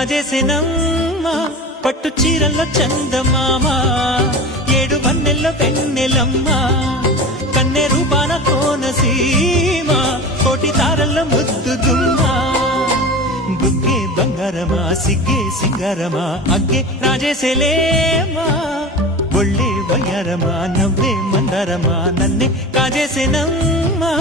రాజేసేనమ్మ పట్టు చీరల్లో చందమామ ఏడు వన్నెల్లో పెన్నెలమ్మ కన్నె రూపాన కోనసీమ కోటి తారల్లో ముద్దుదుమ్మ బుగ్గే బంగారమా సిగ్గే సింగారమా అగ్గే రాజేసేలేమా ఒళ్ళే వయ్యారమా నవ్వే మందారమా నన్నే కాజేసేనమ్మా